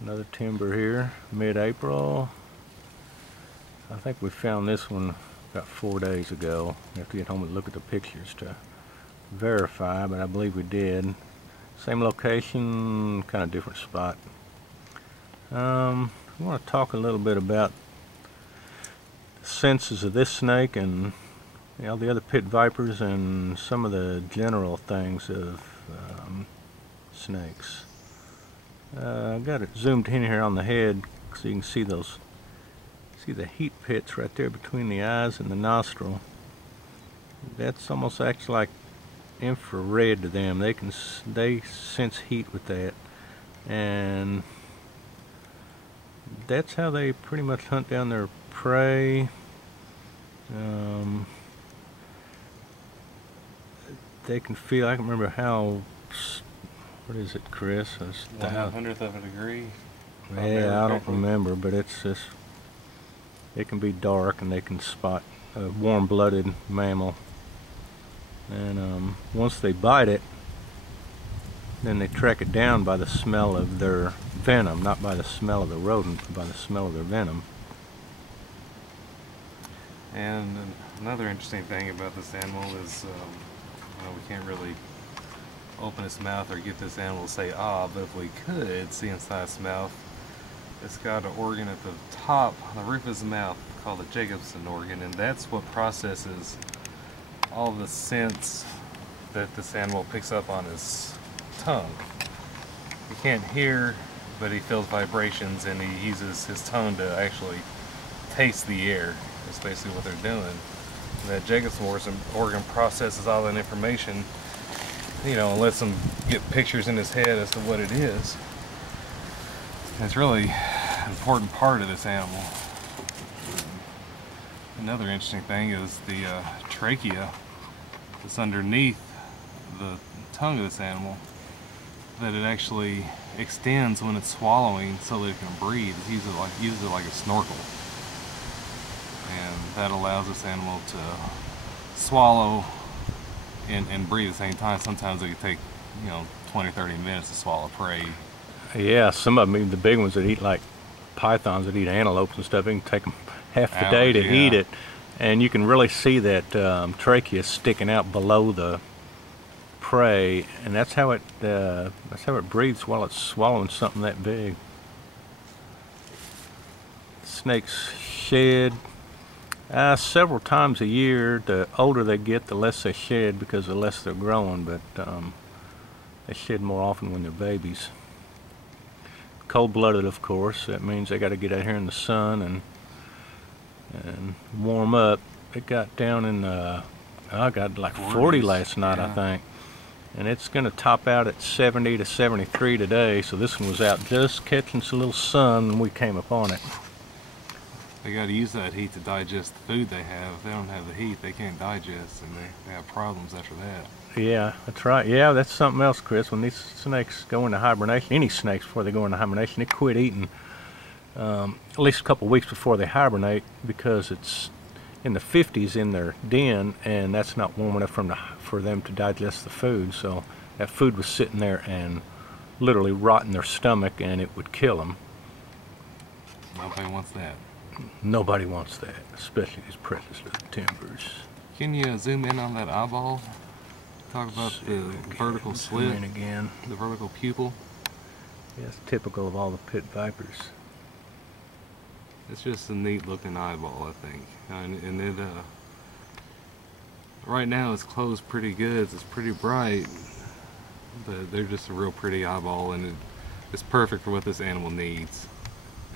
Another timber here, mid-April. I think we found this one about 4 days ago. We have to get home and look at the pictures to verify, but I believe we did. Same location, kind of different spot. I want to talk a little bit about the senses of this snake and the other pit vipers and some of the general things of snakes. I've got it zoomed in here on the head so you can see those. See the heat pits right there between the eyes and the nostril. That's almost acts like infrared to them. They sense heat with that, and that's how they pretty much hunt down their prey. They can feel. I can remember how. What is it, Chris? 1/100th of a degree. Yeah, I don't remember, but it's just. It can be dark, and they can spot a warm-blooded mammal. And once they bite it, then they track it down by the smell of their venom, not by the smell of the rodent, but by the smell of their venom. And another interesting thing about this animal is, we can't really open its mouth or get this animal to say ah, but if we could see inside its mouth, it's got an organ at the top, the roof of his mouth, called the Jacobson organ, and that's what processes all the scents that this animal picks up on his tongue. He can't hear, but he feels vibrations, and he uses his tongue to actually taste the air. That's basically what they're doing. And that Jacobson organ processes all that information, and lets him get pictures in his head as to what it is. And it's really an important part of this animal. Another interesting thing is the trachea that's underneath the tongue of this animal, that it actually extends when it's swallowing so that it can breathe. It uses it like a snorkel. And that allows this animal to swallow and breathe at the same time. Sometimes it can take 20-30 minutes to swallow prey. Yeah, some of them, even the big ones that eat like pythons that eat antelopes and stuff, it can take them half the day to eat it, and you can really see that trachea sticking out below the prey, and that's how it breathes while it's swallowing something that big. Snakes shed several times a year. The older they get, the less they shed because the less they're growing, but they shed more often when they're babies. Cold-blooded, of course. That means they got to get out here in the sun and warm up. It got down in I got like 40 last night, I think, and it's going to top out at 70 to 73 today. So this one was out just catching some little sun when we came upon it. They got to use that heat to digest the food they have. If they don't have the heat, they can't digest, and they have problems after that. Yeah, that's right. Yeah, that's something else, Chris. When these snakes go into hibernation, any snakes before they go into hibernation, they quit eating at least a couple weeks before they hibernate, because it's in the 50s in their den, and that's not warm enough for them to digest the food. So that food was sitting there and literally rotting their stomach, and it would kill them. Nobody wants that. Nobody wants that, especially these precious little timbers. Can you zoom in on that eyeball? Talk about the vertical slit, again. The vertical pupil. Yeah, it's typical of all the pit vipers. It's just a neat looking eyeball, I think. And it, right now it's closed pretty good, it's pretty bright, but they're just a real pretty eyeball, and it's perfect for what this animal needs.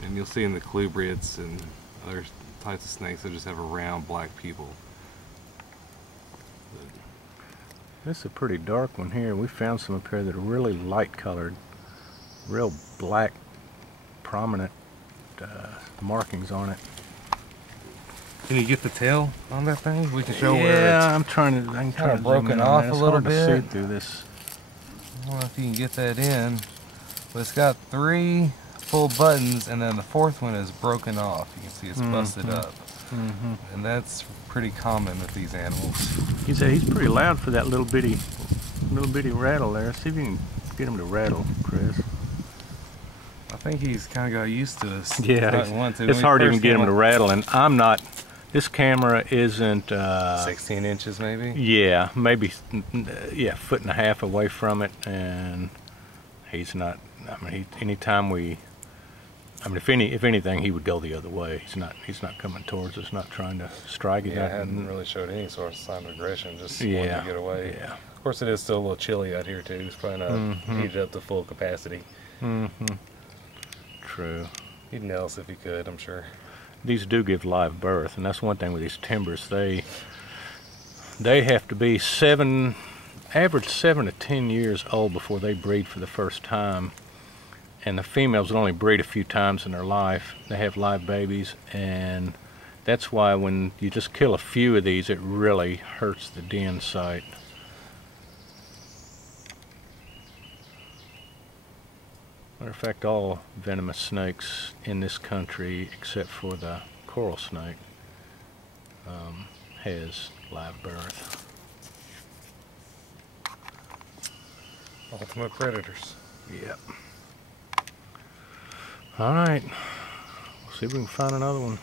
And you'll see in the colubrids and other types of snakes that just have a round black pupil. This is a pretty dark one here. We found some up here that are really light colored, real black, prominent markings on it. Can you get the tail on that thing? We can show where it's I'm trying to. I'm kind of broken off a little bit. To see through this. I don't know if you can get that in, but it's got 3 full buttons, and then the 4th one is broken off. You can see it's busted up. And that's pretty common with these animals. He's pretty loud for that little bitty rattle there. See if you can get him to rattle, Chris. I think he's kind of got used to this. Yeah, When it's we hard to even first get came him to on- rattle, and I'm not. This camera isn't. 16 inches maybe. Yeah, maybe. Yeah, foot and a half away from it, and he's not. I mean, anytime we. I mean, if anything, he would go the other way. He's not coming towards us. Not trying to strike. Yeah, hadn't really showed any sort of sign of aggression. Just wanted Yeah, to get away. yeah. Of course, it is still a little chilly out here too. It's probably not heated up to full capacity. True. He'd nail us if he could, I'm sure. These do give live birth, and that's one thing with these timbers. They have to be average 7 to 10 years old before they breed for the first time. And the females will only breed a few times in their life. They have live babies, and that's why when you just kill a few of these, it really hurts the den site. Matter of fact, all venomous snakes in this country, except for the coral snake, has live birth. Ultimate predators. Yep. All right. We'll see if we can find another one.